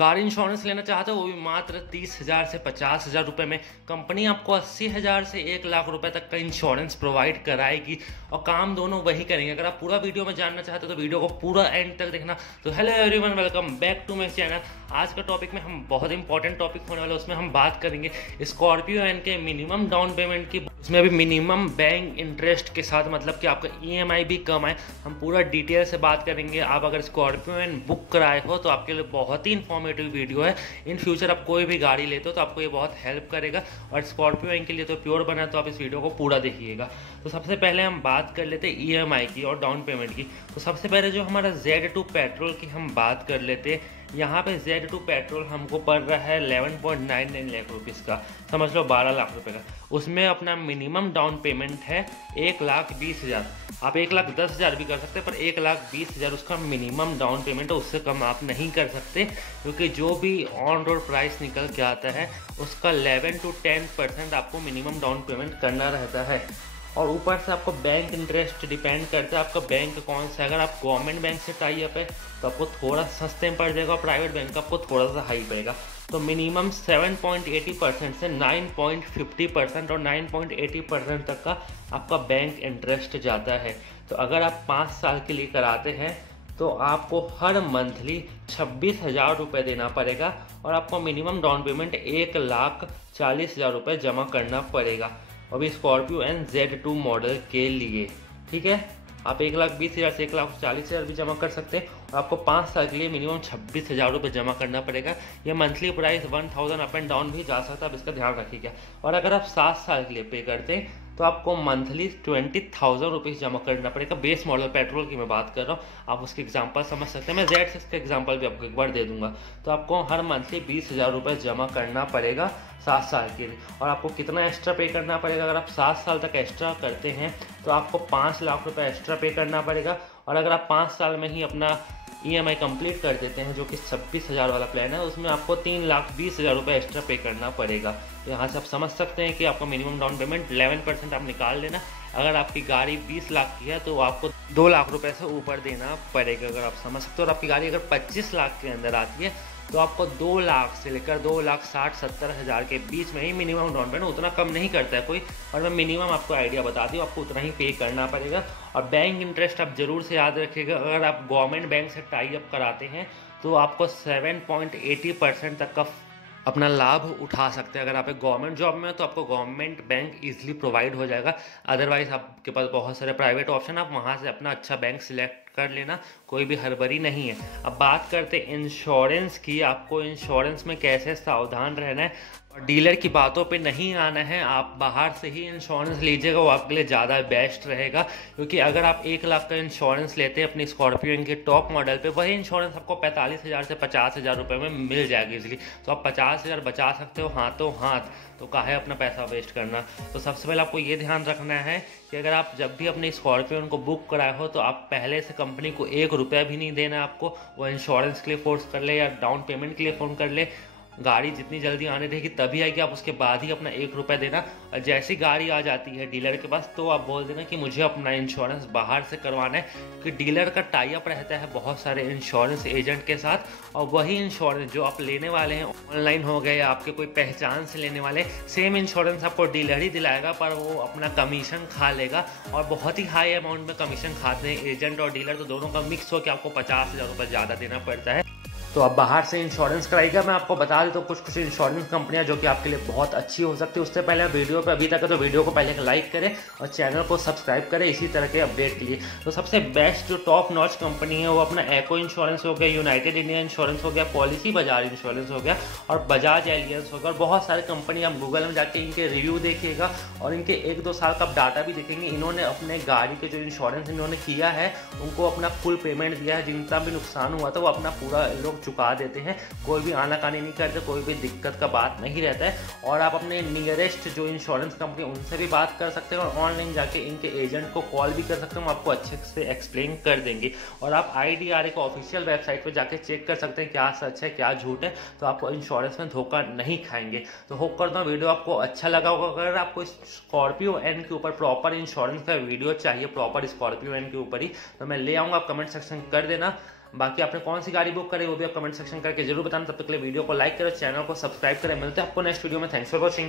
Car insurance लेना चाहते हो वो भी मात्र 30,000 से 50,000 रुपये में। कंपनी आपको 80,000 से 1 लाख रुपए तक का इंश्योरेंस प्रोवाइड कराएगी और काम दोनों वही करेंगे। अगर आप पूरा वीडियो में जानना चाहते हो तो वीडियो को पूरा एंड तक देखना। तो hello everyone, welcome back to my channel. आज का टॉपिक में हम बहुत इंपॉर्टेंट टॉपिक होने वाला है, उसमें हम बात करेंगे स्कॉर्पियो एन के मिनिमम डाउन पेमेंट की। उसमें भी मिनिमम बैंक इंटरेस्ट के साथ, मतलब कि आपका EMI भी कम आए। हम पूरा डिटेल से बात करेंगे। आप अगर स्कॉर्पियो एन बुक कराए हो तो आपके लिए बहुत ही इंफॉर्मेटिव वीडियो है। इन फ्यूचर आप कोई भी गाड़ी लेते हो तो आपको ये बहुत हेल्प करेगा और स्कॉर्पियो एन के लिए तो प्योर बना है, तो आप इस वीडियो को पूरा देखिएगा। तो सबसे पहले हम बात कर लेते हैं EMI की और डाउन पेमेंट की। तो सबसे पहले जो हमारा Z2 पेट्रोल की हम बात कर लेते हैं। यहाँ पे Z2 पेट्रोल हमको पड़ रहा है 11.99 लाख रुपीज़ का, समझ लो 12 लाख रुपए का। उसमें अपना मिनिमम डाउन पेमेंट है 1,20,000। आप 1,10,000 भी कर सकते हैं, पर 1,20,000 उसका मिनिमम डाउन पेमेंट है। उससे कम आप नहीं कर सकते, क्योंकि जो भी ऑन रोड प्राइस निकल के आता है उसका 11 to 10% आपको मिनिमम डाउन पेमेंट करना रहता है। और ऊपर से आपको बैंक इंटरेस्ट डिपेंड करता है आपका बैंक कौन सा है। अगर आप गवर्नमेंट बैंक से टाई अप है तो आपको थोड़ा सस्ते में पड़ जाएगा और प्राइवेट बैंक का आपको थोड़ा सा हाई पड़ेगा। तो मिनिमम 7.80% से 9.50% और 9.80% तक का आपका बैंक इंटरेस्ट जाता है। तो अगर आप 5 साल के लिए कराते हैं तो आपको हर मंथली 26,000 रुपये देना पड़ेगा और आपको मिनिमम डाउन पेमेंट 1,40,000 रुपये जमा करना पड़ेगा। अभी स्कॉर्पियो एन Z2 मॉडल के लिए, ठीक है। आप 1,20,000 से 1,40,000 भी जमा कर सकते हैं और आपको 5 साल के लिए मिनिमम 26,000 रुपये जमा करना पड़ेगा। यह monthly price 1,000 up and down भी जा सकता है, आप इसका ध्यान रखिएगा। और अगर आप 7 साल के लिए पे करते हैं तो आपको मंथली 20,000 रुपीज़ जमा करना पड़ेगा। बेस मॉडल पेट्रोल की मैं बात कर रहा हूँ, आप उसके एग्जांपल समझ सकते हैं। मैं Z6 का एग्जांपल भी आपको एक बार दे दूंगा। तो आपको हर मंथली 20,000 रुपये जमा करना पड़ेगा 7 साल के लिए। और आपको कितना एक्स्ट्रा पे करना पड़ेगा? अगर आप 7 साल तक एक्स्ट्रा करते हैं तो आपको 5 लाख रुपये एक्स्ट्रा पे करना पड़ेगा। और अगर आप 5 साल में ही अपना EMI कंप्लीट कर देते हैं, जो कि 26,000 वाला प्लान है, उसमें आपको 3,20,000 रुपये एक्स्ट्रा पे करना पड़ेगा। यहाँ से आप समझ सकते हैं कि आपका मिनिमम डाउन पेमेंट 11% आप निकाल लेना। अगर आपकी गाड़ी 20 लाख की है तो आपको 2 लाख रुपये से ऊपर देना पड़ेगा, अगर आप समझ सकते हो। और आपकी गाड़ी अगर 25 लाख के अंदर आती है तो आपको 2 लाख से लेकर 2,60,70,000 के बीच में ही मिनिमम डाउन पेमेंट, उतना कम नहीं करता है कोई। और मैं मिनिमम आपको आइडिया बता दूँ, आपको उतना ही पे करना पड़ेगा। और बैंक इंटरेस्ट आप जरूर से याद रखिएगा। अगर आप गवर्नमेंट बैंक से टाई अप कराते हैं तो आपको 7.80% तक का अपना लाभ उठा सकते हैं। अगर आप एक गवर्नमेंट जॉब में हो तो आपको गवर्नमेंट बैंक इजीली प्रोवाइड हो जाएगा। अदरवाइज आपके पास बहुत सारे प्राइवेट ऑप्शन, आप वहाँ से अपना अच्छा बैंक सिलेक्ट कर लेना, कोई भी हड़बड़ी नहीं है। अब बात करते हैं इंश्योरेंस की। आपको इंश्योरेंस में कैसे सावधान रहना है और डीलर की बातों पे नहीं आना है। आप बाहर से ही इंश्योरेंस लीजिएगा, वो आपके लिए ज़्यादा बेस्ट रहेगा। क्योंकि अगर आप 1 लाख का इंश्योरेंस लेते हैं अपनी स्कॉर्पियो के टॉप मॉडल पे, वही इंश्योरेंस आपको 45,000 से 50,000 रुपये में मिल जाएगी इजीली। तो आप 50,000 बचा सकते हो हाथों हाथ, तो काहे अपना पैसा वेस्ट करना। तो सबसे पहले आपको ये ध्यान रखना है कि अगर आप जब भी अपने स्कॉर्पियो को बुक कराए हो तो आप पहले से कंपनी को 1 रुपया भी नहीं देना है आपको। वो इंश्योरेंस के लिए फोर्स कर ले या डाउन पेमेंट के लिए फ़ोन कर ले, गाड़ी जितनी जल्दी आने रहेगी तभी आएगी, आप उसके बाद ही अपना 1 रुपया देना। और जैसी गाड़ी आ जाती है डीलर के पास तो आप बोल देना कि मुझे अपना इंश्योरेंस बाहर से करवाना है। कि डीलर का टाई अप रहता है बहुत सारे इंश्योरेंस एजेंट के साथ, और वही इंश्योरेंस जो आप लेने वाले हैं ऑनलाइन हो गए या आपके कोई पहचान से लेने वाले, सेम इंश्योरेंस आपको डीलर ही दिलाएगा, पर वो अपना कमीशन खा लेगा। और बहुत ही हाई अमाउंट में कमीशन खाते हैं एजेंट और डीलर, तो दोनों का मिक्स हो के आपको 50,000 रुपये ज़्यादा देना पड़ता है। तो आप बाहर से इंश्योरेंस कराइएगा। मैं आपको बता देता हूँ कुछ इंश्योरेंस कंपनियां जो कि आपके लिए बहुत अच्छी हो सकती है। उससे पहले आप वीडियो पर अभी तक है तो वीडियो को पहले लाइक करें और चैनल को सब्सक्राइब करें इसी तरह के अपडेट के लिए। तो सबसे बेस्ट जो टॉप नॉच कंपनी है वो अपना एको इंश्योरेंस हो गया, यूनाइटेड इंडिया इंश्योरेंस हो गया, पॉलिसी बाजार इंश्योरेंस हो गया और बजाज एलियंस हो गया। और बहुत सारे कंपनी आप गूगल में जाके इनके रिव्यू देखिएगा और इनके 1-2 साल का डाटा भी देखेंगे। इन्होंने अपने गाड़ी के जो इंश्योरेंस इन्होंने किया है उनको अपना फुल पेमेंट दिया है। जिनका भी नुकसान हुआ था वो अपना पूरा लोग चुका देते हैं। कोई भी आनाकानी नहीं करते, कोई भी दिक्कत का बात नहीं रहता है। और आप अपने नियरेस्ट जो इंश्योरेंस कंपनी उनसे भी बात कर सकते हैं और ऑनलाइन जाके इनके एजेंट को कॉल भी कर सकते हैं, वो आपको अच्छे से एक्सप्लेन कर देंगे। और आप IDRA को ऑफिशियल वेबसाइट पर जाके चेक कर सकते हैं क्या सच है क्या झूठ है, तो आपको इंश्योरेंस में धोखा नहीं खाएंगे। तो होप करता हूँ वीडियो आपको अच्छा लगा होगा। अगर आपको स्कॉर्पियो एन के ऊपर प्रॉपर इंश्योरेंस का वीडियो चाहिए, प्रॉपर स्कॉर्पियो एन के ऊपर ही, तो मैं ले आऊँगा, आप कमेंट सेक्शन कर देना। बाकी आपने कौन सी गाड़ी बुक करी वो भी आप कमेंट सेक्शन करके जरूर बताना। तब तक के लिए वीडियो को लाइक करो, चैनल को सब्सक्राइब करें। मिलते हैं आपको नेक्स्ट वीडियो में। Thanks for watching.